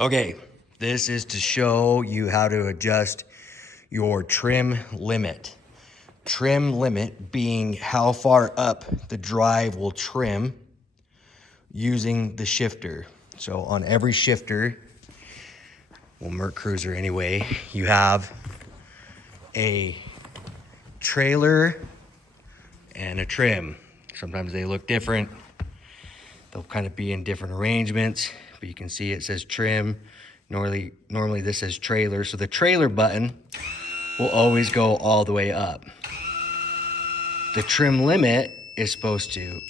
Okay, this is to show you how to adjust your trim limit. Trim limit being how far up the drive will trim using the shifter. So on every shifter, well, Mercruiser anyway, you have a trailer and a trim. Sometimes they look different. They'll kind of be in different arrangements, but you can see it says trim. Normally this says trailer. So the trailer button will always go all the way up. The trim limit is supposed to,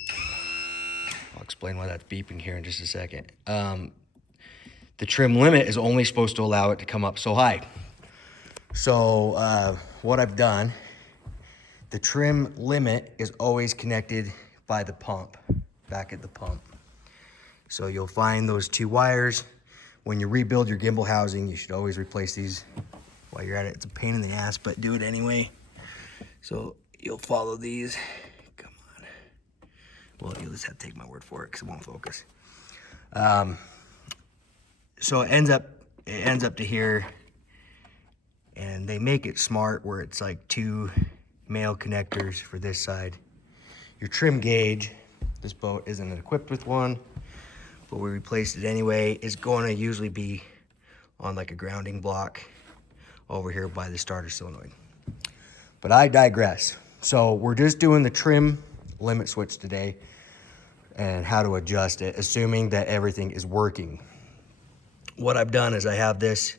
I'll explain why that's beeping here in just a second. The trim limit is only supposed to allow it to come up so high. So what I've done, the trim limit is always connected by the pump, back at the pump. So you'll find those two wires. When you rebuild your gimbal housing, you should always replace these while you're at it. It's a pain in the ass, but do it anyway. So you'll follow these. Come on. Well, you'll just have to take my word for it because it won't focus. So it ends up to here, and they make it smart where it's like two male connectors for this side. Your trim gauge, this boat isn't equipped with one, but we replaced it anyway, is going to usually be on like a grounding block over here by the starter solenoid. But I digress. So we're just doing the trim limit switch today and how to adjust it, assuming that everything is working. What I've done is I have this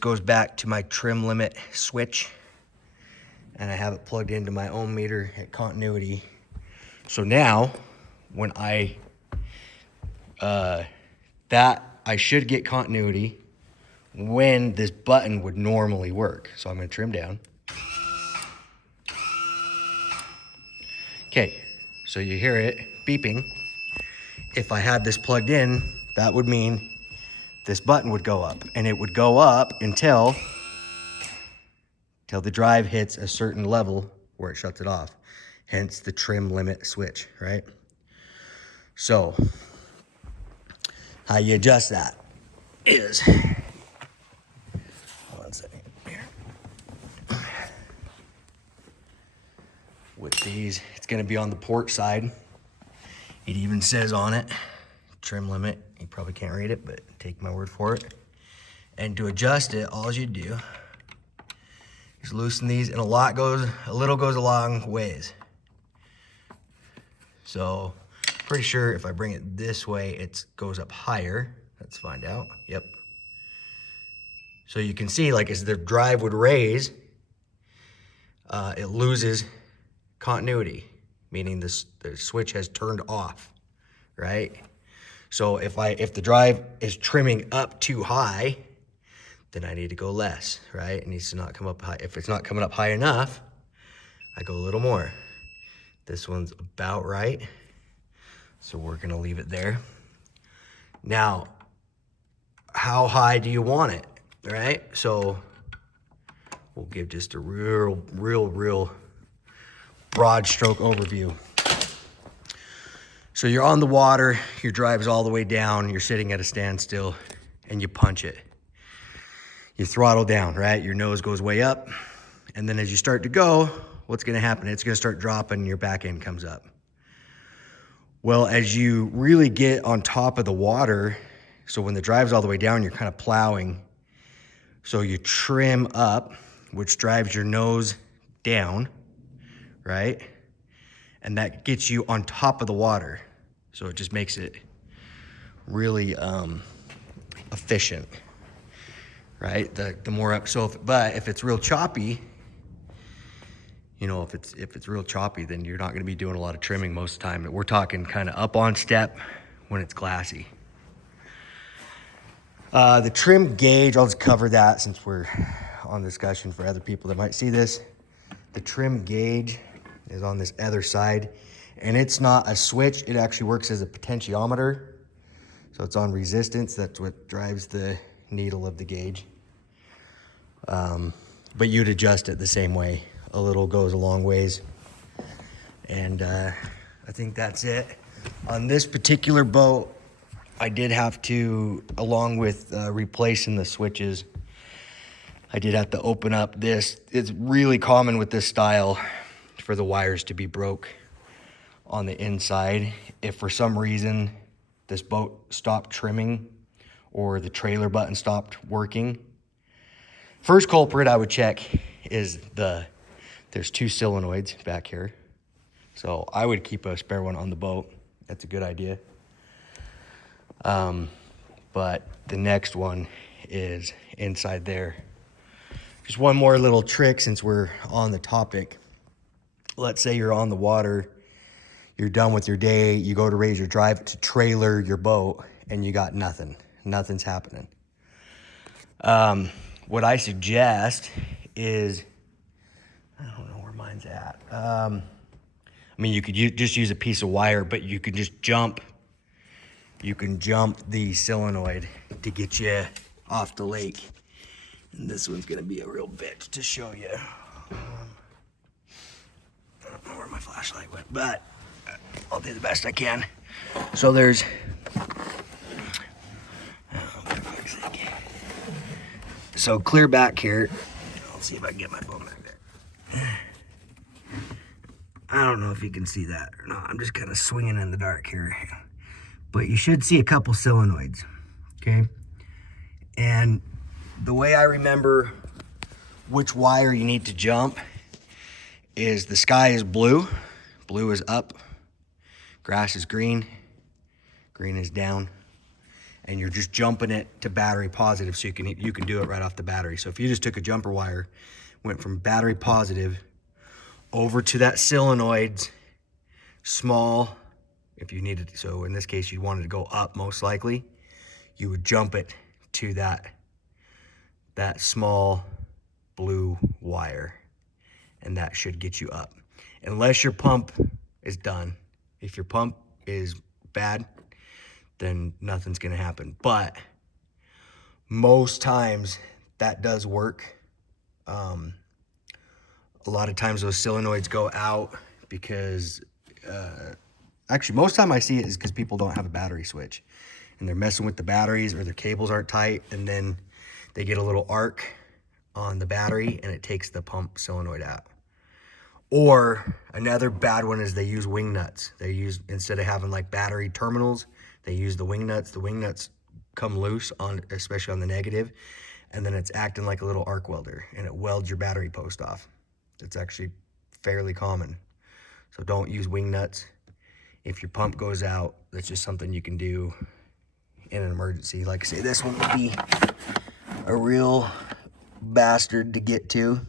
goes back to my trim limit switch, and I have it plugged into my ohm meter at continuity. So now when I should get continuity when this button would normally work. So I'm going to trim down. Okay, so you hear it beeping. If I had this plugged in, that would mean this button would go up, and it would go up until the drive hits a certain level where it shuts it off. Hence the trim limit switch, right? So how you adjust that is, one second here. With these, it's gonna be on the port side. It even says on it, trim limit. You probably can't read it, but take my word for it. And to adjust it, all you do is loosen these, and a little goes a long ways. So pretty sure if I bring it this way, it goes up higher. Let's find out. Yep. So you can see, like, as the drive would raise, it loses continuity, meaning the switch has turned off, right? So if the drive is trimming up too high, then I need to go less, right? It needs to not come up high. If it's not coming up high enough, I go a little more. This one's about right, so we're gonna leave it there. Now, how high do you want it, right? So we'll give just a real broad stroke overview. So you're on the water, your drive is all the way down, you're sitting at a standstill, and you punch it. You throttle down, right? Your nose goes way up, and then as you start to go, what's gonna happen? It's gonna start dropping and your back end comes up. Well, as you really get on top of the water, so when the drive's all the way down, you're kind of plowing. So you trim up, which drives your nose down, right? And that gets you on top of the water. So it just makes it really efficient, right? The more up, but if it's real choppy, you know, if it's real choppy, then you're not gonna be doing a lot of trimming most of the time. We're talking kind of up on step when it's glassy. The trim gauge, I'll just cover that since we're on discussion for other people that might see this. The trim gauge is on this other side, and it's not a switch. It actually works as a potentiometer. So it's on resistance. That's what drives the needle of the gauge. But you'd adjust it the same way. A little goes a long ways. And I think that's it. On this particular boat, I did have to, along with replacing the switches, I did have to open up this. It's really common with this style for the wires to be broke on the inside. If for some reason this boat stopped trimming or the trailer button stopped working, first culprit I would check is there's 2 solenoids back here. So I would keep a spare one on the boat. That's a good idea. But the next one is inside there. Just one more little trick since we're on the topic. Let's say you're on the water, you're done with your day, you go to raise your drive to trailer your boat, and you got nothing. Nothing's happening. What I suggest is, I don't know where mine's at. I mean, you could just use a piece of wire, but you can just jump. You can jump the solenoid to get you off the lake. And this one's gonna be a real bitch to show you. I don't know where my flashlight went, but I'll do the best I can. So there's, so clear back here. I'll see if I can get my phone back there. I don't know if you can see that or not. I'm just kind of swinging in the dark here. But you should see a couple solenoids, okay? And the way I remember which wire you need to jump is the sky is blue. Blue is up. Grass is green. Green is down. And you're just jumping it to battery positive so you can do it right off the battery. So if you just took a jumper wire, went from battery positive over to that solenoid's small, if you needed, so in this case you wanted to go up most likely, you would jump it to that small blue wire, and that should get you up. Unless your pump is done. If your pump is bad, then nothing's gonna happen. But most times that does work. A lot of times those solenoids go out because, actually most time I see it is because people don't have a battery switch and they're messing with the batteries or their cables aren't tight, and then they get a little arc on the battery and it takes the pump solenoid out. Or another bad one is they use wing nuts. They use, instead of having like battery terminals, they use the wing nuts. The wing nuts come loose on, especially on the negative, and then it's acting like a little arc welder and it welds your battery post off. It's actually fairly common. So don't use wing nuts. If your pump goes out, that's just something you can do in an emergency. Like I say, this one would be a real bastard to get to.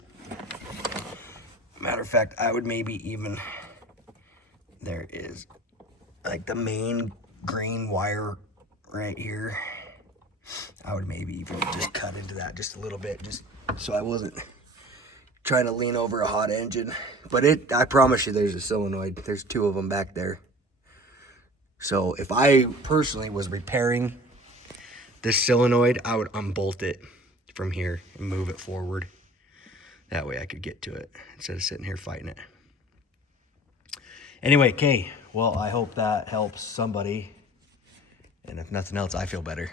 Matter of fact, I would maybe even, there is like the main green wire right here. I would maybe even just cut into that just a little bit, just so I wasn't trying to lean over a hot engine. But I promise you there's a solenoid. There's 2 of them back there. So if I personally was repairing this solenoid, I would unbolt it from here and move it forward. That way I could get to it instead of sitting here fighting it. Anyway, okay, well, I hope that helps somebody. And if nothing else, I feel better.